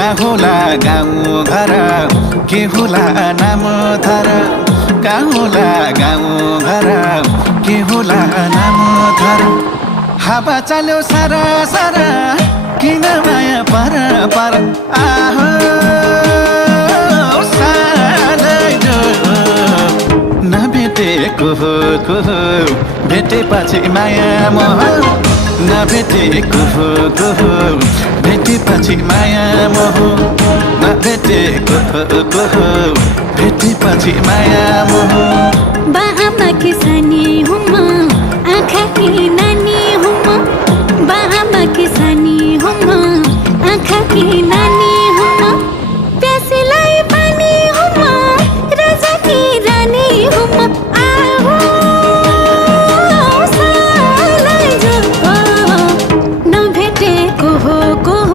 कहाँ होला गाउँ घर के होला नाम थर कहाँ होला गाउँ घर के होला नाम थर हावा चल्यो सारा सारा किन माया पर पर आहो सालैलो नभेटेको को भेटेपछि माया मोह नभेटेको को भेटेपछि माया मोह नभेटेको को भेटेपछि माया मोह बाआमा की सानी हुँ म आँखा की नानी हुँ म बाआमा की सानी हुँ म आँखा की